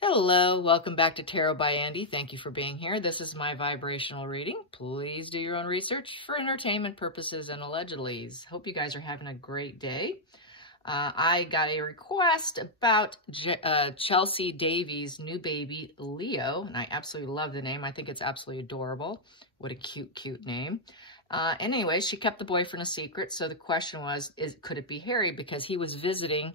Hello, welcome back to Tarot by Andy. Thank you for being here. This is my vibrational reading. Please do your own research for entertainment purposes and allegedly. Hope you guys are having a great day. I got a request about Chelsea Davey's new baby, Leo, and I absolutely love the name. I think it's absolutely adorable. What a cute, cute name. Anyway, she kept the boyfriend a secret, so the question was, could it be Harry? Because he was visiting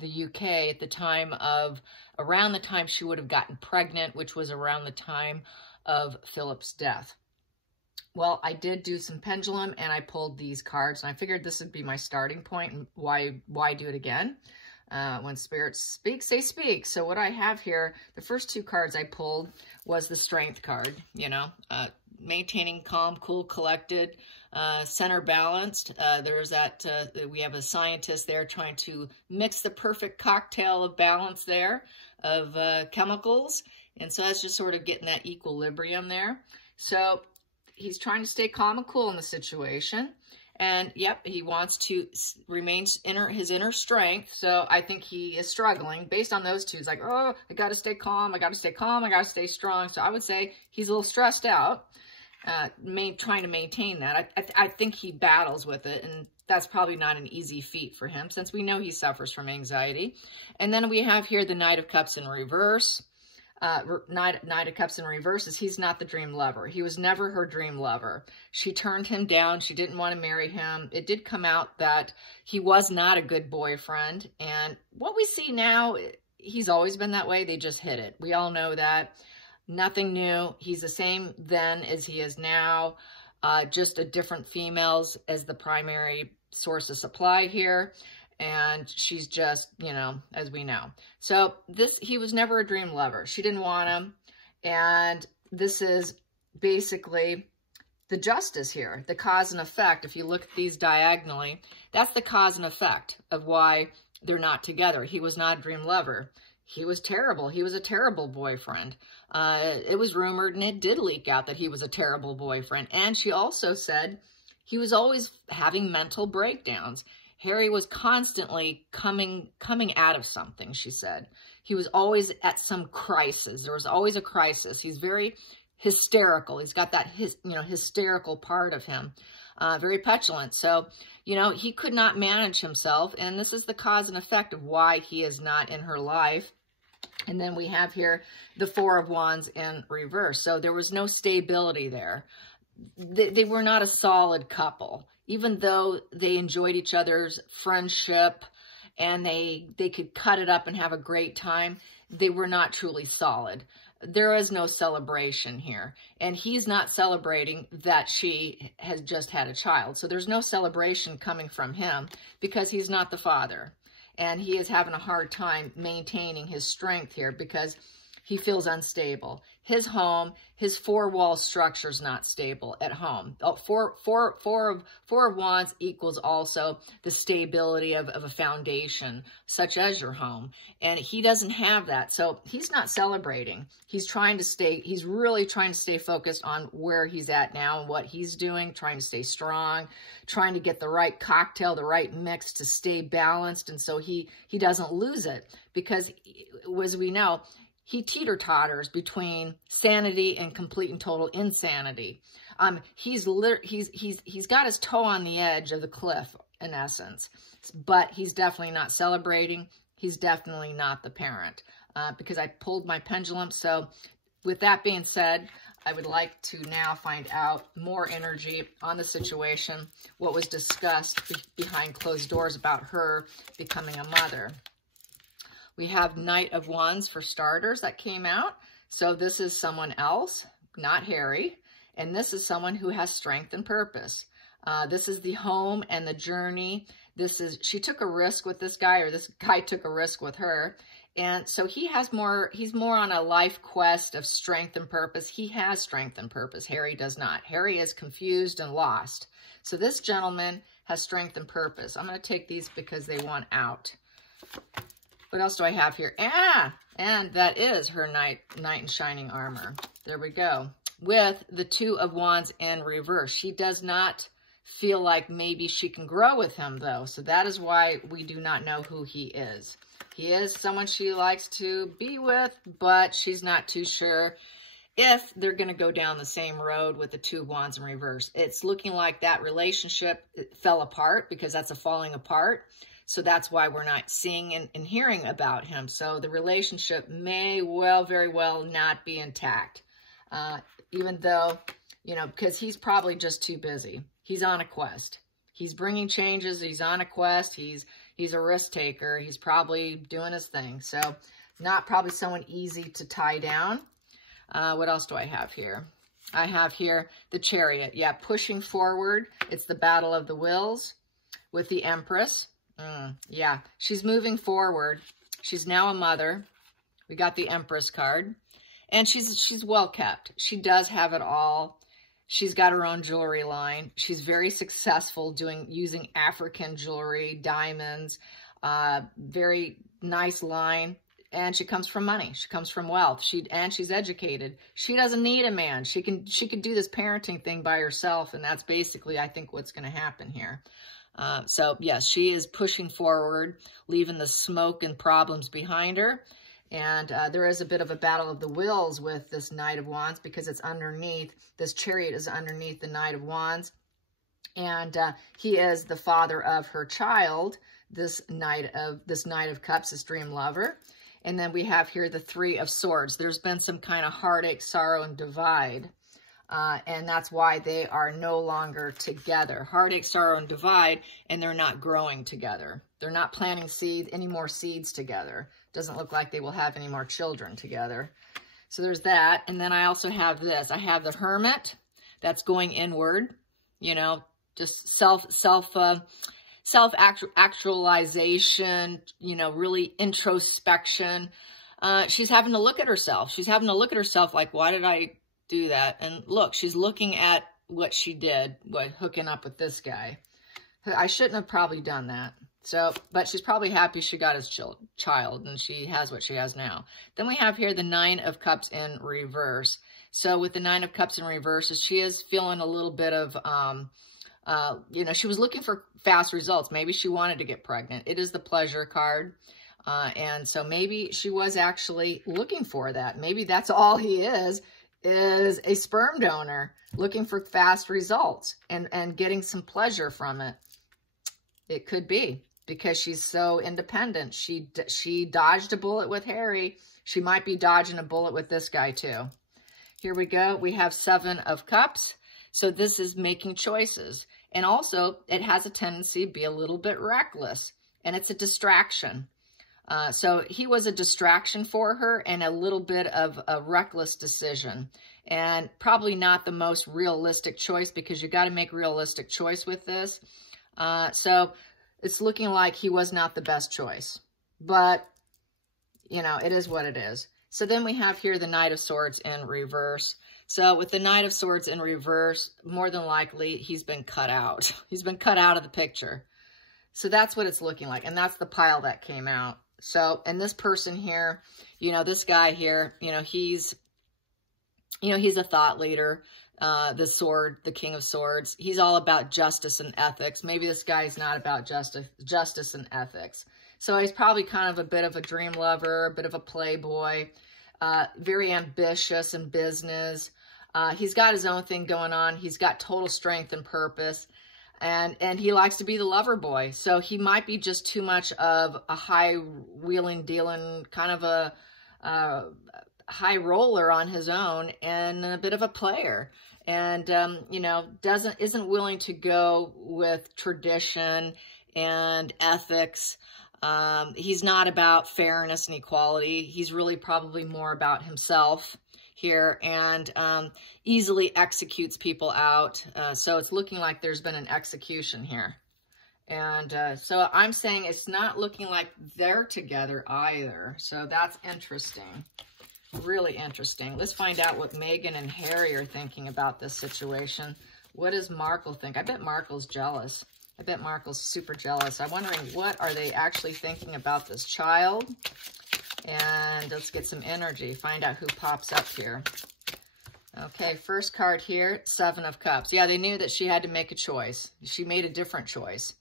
the UK at the time of, around the time she would have gotten pregnant, which was around the time of Philip's death. Well, I did do some pendulum and I pulled these cards, and I figured this would be my starting point. And why do it again? When spirits speak, they speak. So what I have here, the first two cards I pulled was the strength card, maintaining calm, cool, collected, center balanced. There's that, we have a scientist there trying to mix the perfect cocktail of balance there of chemicals. And so that's just sort of getting that equilibrium there. So he's trying to stay calm and cool in the situation. And yep, he wants to remain his inner strength. So I think he is struggling based on those two. He's like, oh, I got to stay calm. I got to stay calm. I got to stay strong. So I would say he's a little stressed out, trying to maintain that. I think he battles with it, and that's probably not an easy feat for him since we know he suffers from anxiety. And then we have here the Knight of Cups in reverse. Knight of Cups in reverse is he's not the dream lover. He was never her dream lover. She turned him down. She didn't want to marry him. It did come out that he was not a good boyfriend. And what we see now, he's always been that way. They just hid it. We all know that. Nothing new. He's the same then as he is now. Just a different females as the primary source of supply here. And she's just, as we know. So he was never a dream lover. She didn't want him. And this is basically the justice here, the cause and effect. If you look at these diagonally, that's the cause and effect of why they're not together. He was not a dream lover. He was terrible. He was a terrible boyfriend. It was rumored, and it did leak out that he was a terrible boyfriend. And she also said he was always having mental breakdowns. Harry was constantly coming out of something, she said. He was always at some crisis. There was always a crisis. He's very hysterical. He's got that hysterical part of him. Very petulant. So, he could not manage himself. And this is the cause and effect of why he is not in her life. And then we have here the Four of Wands in reverse. So there was no stability there. They were not a solid couple. Even though they enjoyed each other's friendship and they could cut it up and have a great time, they were not truly solid. There is no celebration here. And he's not celebrating that she has just had a child. So there's no celebration coming from him because he's not the father. And he is having a hard time maintaining his strength here because he feels unstable. His home, his four-wall structure is not stable at home. Four of Wands equals also the stability of a foundation, such as your home. And he doesn't have that. So he's not celebrating. He's really trying to stay focused on where he's at now and what he's doing, trying to stay strong, trying to get the right cocktail, the right mix to stay balanced. And so he doesn't lose it because, as we know, he teeter-totters between sanity and complete and total insanity. He's got his toe on the edge of the cliff, in essence. But he's definitely not celebrating. He's definitely not the parent. Because I pulled my pendulum. So with that being said, I would like to now find out more energy on the situation, what was discussed behind closed doors about her becoming a mother. We have Knight of Wands for starters that came out. So this is someone else, not Harry. And this is someone who has strength and purpose. This is the home and the journey. She took a risk with this guy, or this guy took a risk with her. And so he's more on a life quest of strength and purpose. He has strength and purpose. Harry does not. Harry is confused and lost. So this gentleman has strength and purpose. I'm going to take these because they want out. What else do I have here? And that is her knight in shining armor. There we go. With the Two of Wands in reverse. She does not feel like maybe she can grow with him, though. So that is why we do not know who he is. He is someone she likes to be with, but she's not too sure if they're going to go down the same road with the Two of Wands in reverse. It's looking like that relationship fell apart because that's a falling apart. So that's why we're not seeing and hearing about him. So the relationship may very well not be intact. Even though, you know, because he's probably just too busy. He's on a quest. He's bringing changes. He's on a quest. He's a risk taker. He's probably doing his thing. So not probably someone easy to tie down. What else do I have here? I have here the Chariot. Yeah, pushing forward. It's the battle of the wills with the Empress. Yeah, she's moving forward. She's now a mother. We got the Empress card. And she's well kept. She does have it all. She's got her own jewelry line. She's very successful using African jewelry, diamonds, very nice line. And she comes from money. She comes from wealth. And she's educated. She doesn't need a man. She can do this parenting thing by herself. And that's basically, I think, what's going to happen here. So yes, she is pushing forward, leaving the smoke and problems behind her. And there is a bit of a battle of the wills with this Knight of Wands because it's underneath. This Chariot is underneath the Knight of Wands. And he is the father of her child, this Knight of Cups, this dream lover. And then we have here the Three of Swords. There's been some kind of heartache, sorrow, and divide. And that's why they are no longer together. Heartache, sorrow, and divide, and they're not growing together. They're not planting any more seeds together. Doesn't look like they will have any more children together. So there's that. And then I also have this. I have the Hermit that's going inward, you know, just self-actualization, you know, really introspection. She's having to look at herself. She's having to look at herself like, why did I do that? And look, she's looking at what she did, hooking up with this guy. I shouldn't have probably done that. So, but she's probably happy she got his child and she has what she has now. Then we have here the Nine of Cups in reverse. So with the Nine of Cups in reverse, she is feeling a little bit of, you know, she was looking for fast results. Maybe she wanted to get pregnant. It is the Pleasure card. And so maybe she was actually looking for that. Maybe that's all he is a sperm donor looking for fast results and getting some pleasure from it. It could be because she's so independent. She dodged a bullet with Harry. She might be dodging a bullet with this guy too. Here we go. We have Seven of Cups. So this is making choices. And also it has a tendency to be a little bit reckless and it's a distraction. So he was a distraction for her and a little bit of a reckless decision and probably not the most realistic choice because you got to make realistic choice with this. So it's looking like he was not the best choice, but you know, it is what it is. So then we have here the Knight of Swords in reverse. So with the Knight of Swords in reverse, more than likely he's been cut out. He's been cut out of the picture. So that's what it's looking like. And that's the pile that came out. So, and this person here, you know, this guy here, you know, he's a thought leader, the King of Swords. He's all about justice and ethics. Maybe this guy's not about justice and ethics. So he's probably kind of a bit of a dream lover, a bit of a playboy, very ambitious in business. He's got his own thing going on. He's got total strength and purpose. And he likes to be the lover boy. So he might be just too much of a high wheeling, dealing, kind of a high roller on his own and a bit of a player. And, you know, isn't willing to go with tradition and ethics. He's not about fairness and equality. He's really probably more about himself here and easily executes people out. So it's looking like there's been an execution here. And so I'm saying it's not looking like they're together either. So that's interesting. Really interesting. Let's find out what Meghan and Harry are thinking about this situation. What does Markle think? I bet Markle's jealous. I bet Markle's super jealous. I'm wondering what are they actually thinking about this child? And let's get some energy. Find out who pops up here. Okay, first card here, Seven of Cups. Yeah, they knew that she had to make a choice. She made a different choice.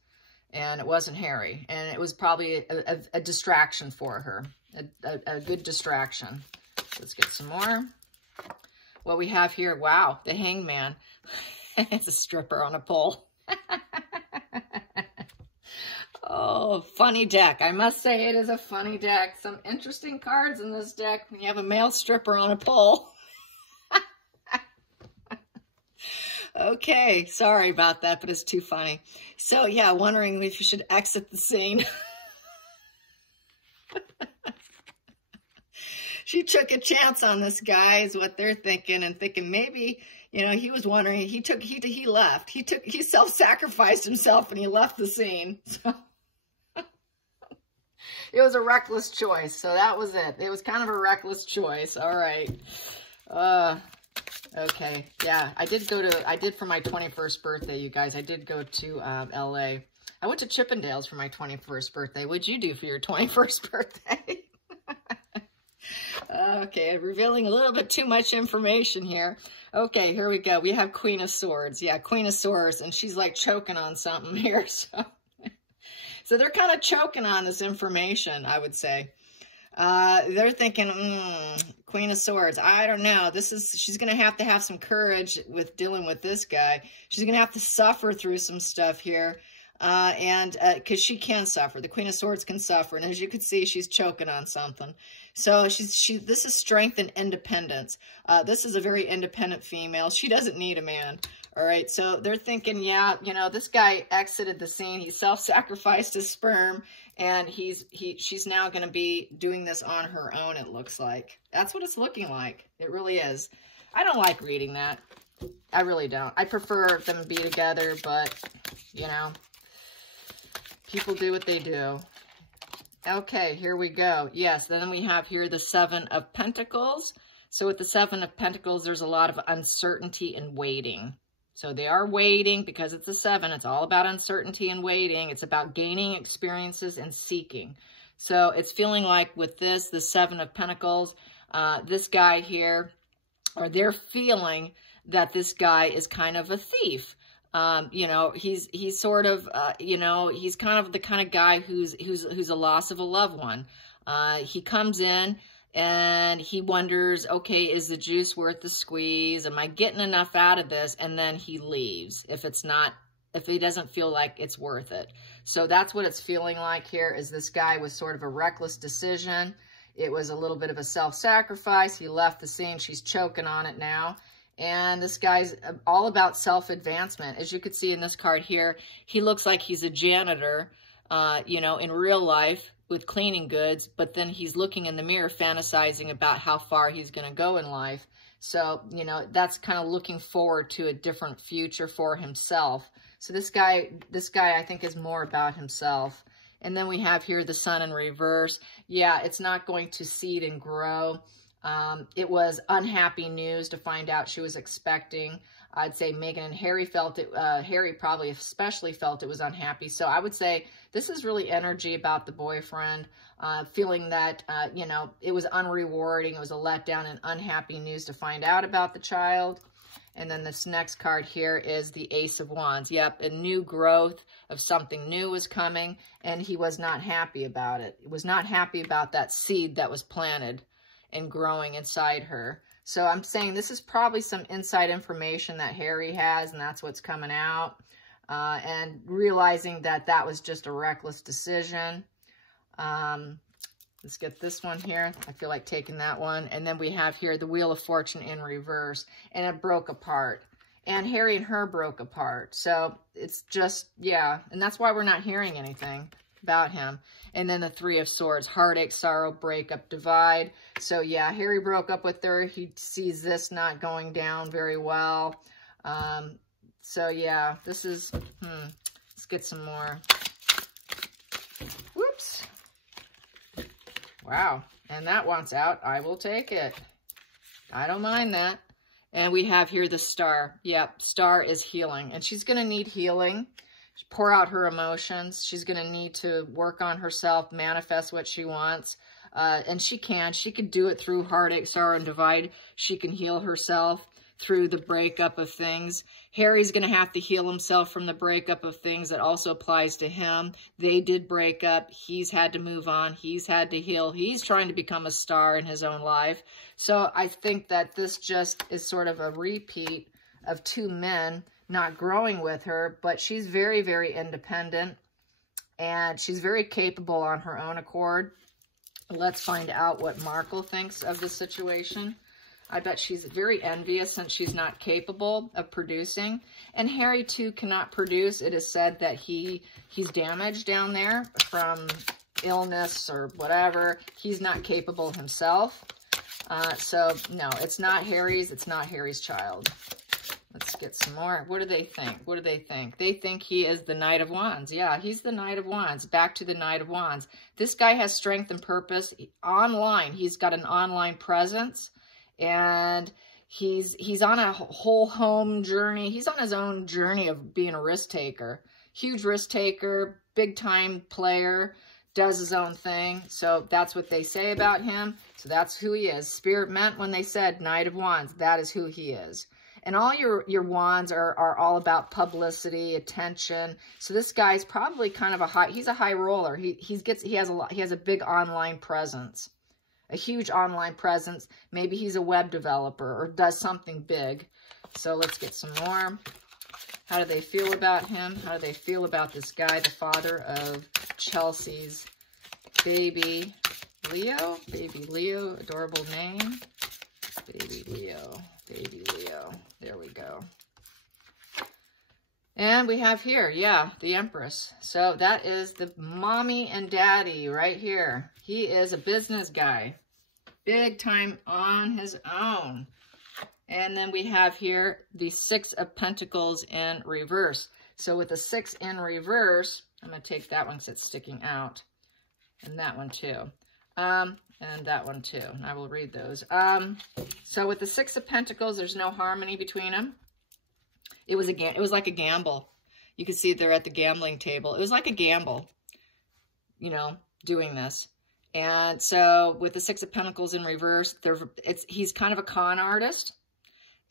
and it wasn't Harry. And it was probably a distraction for her, a good distraction. Let's get some more. What we have here, wow, the Hangman. It's a stripper on a pole. Oh, funny deck. I must say it is a funny deck. Some interesting cards in this deck when you have a male stripper on a pole. Okay, sorry about that, but it's too funny. So, yeah, wondering if you should exit the scene. She took a chance on this guy is what they're thinking, and thinking maybe, you know, he was wondering, he left. He self-sacrificed himself and he left the scene. So it was a reckless choice. So that was it. It was kind of a reckless choice. All right. Okay. Yeah, I did for my 21st birthday, you guys. I did go to LA. I went to Chippendales for my 21st birthday. What'd you do for your 21st birthday? Okay, revealing a little bit too much information here. Okay, here we go. We have Queen of Swords. Yeah, Queen of Swords, and she's like choking on something here. So they're kind of choking on this information, I would say. They're thinking, Queen of Swords, I don't know. She's going to have some courage with dealing with this guy. She's going to have to suffer through some stuff here. Because she can suffer. The Queen of Swords can suffer. And as you can see, she's choking on something. So this is strength and independence. This is a very independent female. She doesn't need a man. All right. So they're thinking, yeah, you know, this guy exited the scene. He self-sacrificed his sperm, and she's now going to be doing this on her own. It looks like that's what it's looking like. It really is. I don't like reading that. I really don't. I prefer them to be together, but you know, people do what they do. Okay, here we go. Yes, then we have here the Seven of Pentacles. So with the Seven of Pentacles, there's a lot of uncertainty and waiting. So they are waiting because it's a 7. It's all about uncertainty and waiting. It's about gaining experiences and seeking. So it's feeling like with the 7 of Pentacles, this guy here, or they're feeling that this guy is kind of a thief. You know, he's sort of, you know, he's kind of the kind of guy who's a loss of a loved one. He comes in and he wonders, okay, is the juice worth the squeeze? Am I getting enough out of this? And then he leaves if he doesn't feel like it's worth it. So that's what it's feeling like here, is this guy was sort of a reckless decision. It was a little bit of a self-sacrifice. He left the scene. She's choking on it now. And this guy's all about self-advancement. As you can see in this card here, he looks like he's a janitor, you know, in real life with cleaning goods, but then he's looking in the mirror fantasizing about how far he's going to go in life. So, you know, that's kind of looking forward to a different future for himself. So this guy I think is more about himself. And then we have here the Sun in reverse. Yeah, it's not going to seed and grow. It was unhappy news to find out she was expecting. I'd say Megan and Harry felt it, Harry probably especially felt it was unhappy. So I would say this is really energy about the boyfriend, feeling that, you know, it was unrewarding. It was a letdown and unhappy news to find out about the child. And then this next card here is the Ace of Wands. Yep, a new growth of something new was coming, and he was not happy about it. He was not happy about that seed that was planted and growing inside her. So I'm saying this is probably some inside information that Harry has, and that's what's coming out. And realizing that that was just a reckless decision. Let's get this one here. I feel like taking that one. And then we have here the Wheel of Fortune in reverse, and it broke apart. And Harry and her broke apart. So it's just, yeah. And that's why we're not hearing anything about him. And then the Three of Swords, heartache, sorrow, breakup, divide. So yeah, Harry broke up with her. He sees this not going down very well. So yeah, this is, let's get some more. Whoops. Wow. And that wants out. I will take it. I don't mind that. And we have here the Star. Yep, Star is healing. And she's going to need healing. Pour out her emotions. She's going to need to work on herself, manifest what she wants. And she can. She could do it through heartache, sorrow, and divide. She can heal herself through the breakup of things. Harry's going to have to heal himself from the breakup of things. That also applies to him. They did break up. He's had to move on. He's had to heal. He's trying to become a star in his own life. So I think that this just is sort of a repeat of two men not growing with her, but she's very, very independent, and she's very capable on her own accord. Let's find out what Markle thinks of the situation. I bet she's very envious since she's not capable of producing. And Harry, too, cannot produce. It is said that he's damaged down there from illness or whatever. He's not capable himself. So, no, it's not Harry's child. Let's get some more. What do they think? What do they think? They think he is the Knight of Wands. Yeah, he's the Knight of Wands. Back to the Knight of Wands. This guy has strength and purpose online. He's got an online presence, and he's on a whole home journey. He's on his own journey of being a risk taker. Huge risk taker, big time player, does his own thing. So that's what they say about him. So that's who he is. Spirit meant when they said Knight of Wands. That is who he is. And all your wands are all about publicity, attention. So this guy's probably kind of he's a high roller. He has a big online presence, a huge online presence. Maybe he's a web developer or does something big. So let's get some more. How do they feel about him? How do they feel about this guy, the father of Chelsea's baby Leo? Baby Leo, adorable name. Baby Leo. Baby Leo. There we go. And we have here, yeah, the Empress. So that is the mommy and daddy right here. He is a business guy. Big time on his own. And then we have here the Six of Pentacles in reverse. So with the 6 in reverse, I'm going to take that one because it's sticking out. And that one too. And that one too. And I will read those. So with the 6 of Pentacles, there's no harmony between them. It was like a gamble. You can see they're at the gambling table. It was like a gamble, you know, doing this. And so with the 6 of Pentacles in reverse, he's kind of a con artist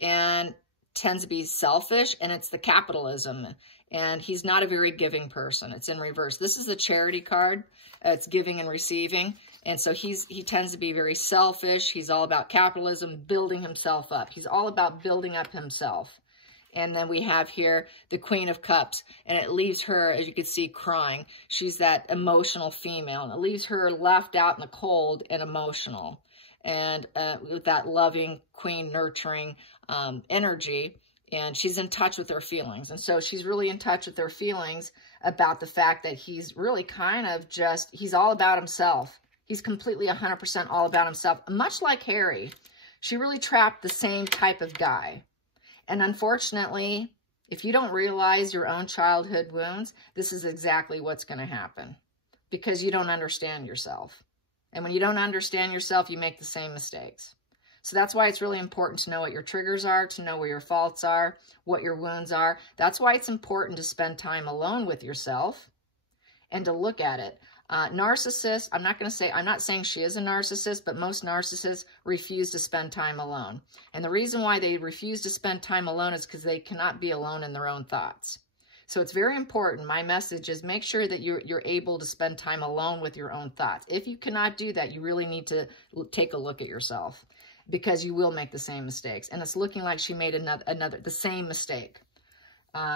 and tends to be selfish, and it's the capitalism. And he's not a very giving person. It's in reverse. This is the Charity card. It's giving and receiving. And so he tends to be very selfish. He's all about capitalism, building himself up. He's all about building up himself. And then we have here the Queen of Cups, and it leaves her, as you can see, crying. She's that emotional female, and it leaves her left out in the cold and emotional. And with that loving, queen, nurturing energy, and she's in touch with her feelings. And so she's really in touch with her feelings about the fact that he's really kind of just, he's all about himself. He's completely 100% all about himself. Much like Harry, she really trapped the same type of guy. And unfortunately, if you don't realize your own childhood wounds, this is exactly what's going to happen. Because you don't understand yourself. And when you don't understand yourself, you make the same mistakes. So that's why it's really important to know what your triggers are, to know where your faults are, what your wounds are. That's why it's important to spend time alone with yourself and to look at it. Narcissists, I'm not saying she is a narcissist, but most narcissists refuse to spend time alone. And the reason why they refuse to spend time alone is because they cannot be alone in their own thoughts. So it's very important. My message is make sure that you're able to spend time alone with your own thoughts. If you cannot do that, you really need to take a look at yourself, because you will make the same mistakes. And it's looking like she made the same mistake.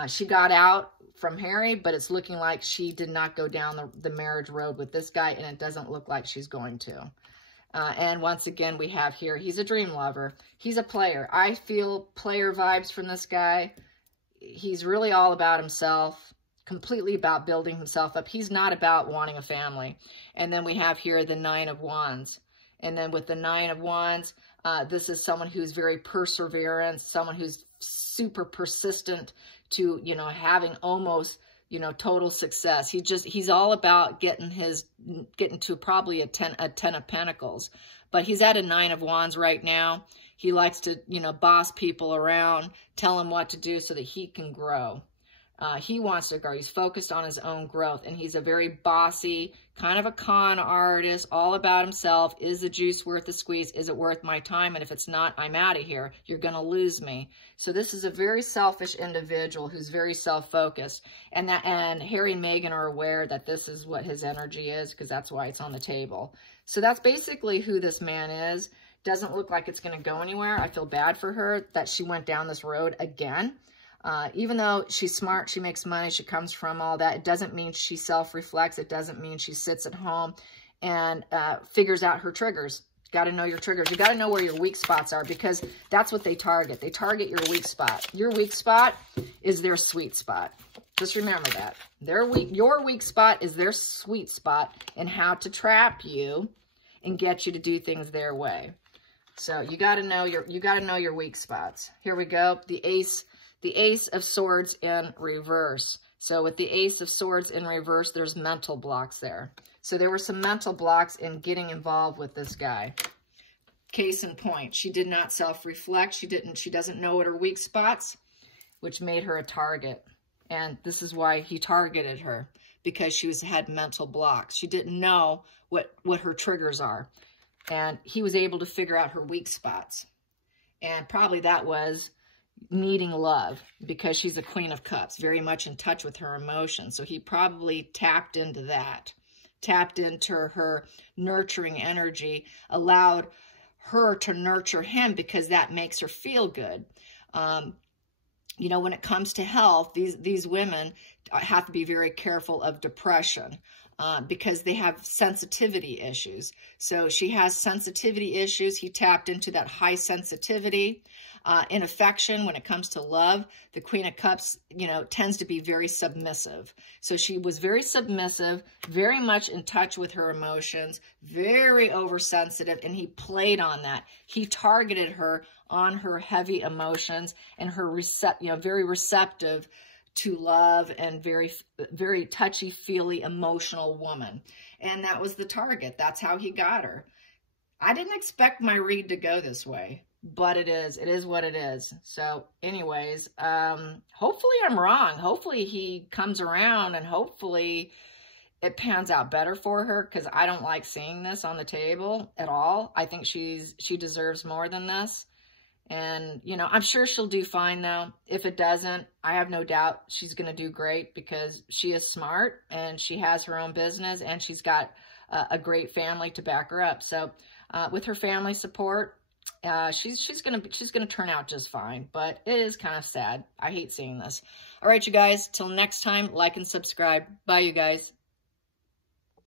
She got out from Harry, but it's looking like she did not go down the marriage road with this guy, and it doesn't look like she's going to. And once again, we have here, he's a dream lover. He's a player. I feel player vibes from this guy. He's really all about himself, completely about building himself up. He's not about wanting a family. And then we have here the 9 of Wands. And then with the 9 of Wands, this is someone who's very perseverant, someone who's super persistent to, you know, having almost, you know, total success. He's all about getting to probably a 10 of Pentacles. But he's at a 9 of Wands right now. He likes to, you know, boss people around, tell them what to do so that he can grow. He wants to grow. He's focused on his own growth, and he's a very bossy, kind of a con artist, all about himself. Is the juice worth the squeeze? Is it worth my time? And if it's not, I'm out of here. You're going to lose me. So this is a very selfish individual who's very self-focused. And Harry and Meghan are aware that this is what his energy is, because that's why it's on the table. So that's basically who this man is. Doesn't look like it's going to go anywhere. I feel bad for her that she went down this road again. Even though she's smart, she makes money, she comes from all that, it doesn't mean she self-reflects. It doesn't mean she sits at home and figures out her triggers. You got to know your triggers. You got to know where your weak spots are, because that's what they target. They target your weak spot. Your weak spot is their sweet spot. Just remember that. Your weak spot is their sweet spot, and how to trap you and get you to do things their way. So you got to know your weak spots. Here we go. The Ace of Swords in reverse. So with the Ace of Swords in reverse, there's mental blocks there. So there were some mental blocks in getting involved with this guy. Case in point, she did not self-reflect. She doesn't know what her weak spots, which made her a target. And this is why he targeted her, because she had mental blocks. She didn't know what her triggers are. And he was able to figure out her weak spots. And probably that was needing love, because she's the Queen of Cups, very much in touch with her emotions. So he probably tapped into that, tapped into her nurturing energy, allowed her to nurture him, because that makes her feel good. You know, when it comes to health, these women have to be very careful of depression, because they have sensitivity issues. So she has sensitivity issues. He tapped into that high sensitivity. In affection, when it comes to love, the Queen of Cups, you know, tends to be very submissive. So she was very submissive, very much in touch with her emotions, very oversensitive, and he played on that. He targeted her on her heavy emotions and her very receptive to love, and very, very touchy-feely, emotional woman. And that was the target. That's how he got her. I didn't expect my read to go this way, but it is what it is. So anyways, hopefully I'm wrong. Hopefully he comes around, and hopefully it pans out better for her, because I don't like seeing this on the table at all. I think she deserves more than this. And, you know, I'm sure she'll do fine, though. If it doesn't, I have no doubt she's going to do great, because she is smart, and she has her own business, and she's got a great family to back her up. So with her family support, she's gonna turn out just fine. But it is kind of sad. I hate seeing this. All right, you guys, till next time, like and subscribe. Bye, you guys.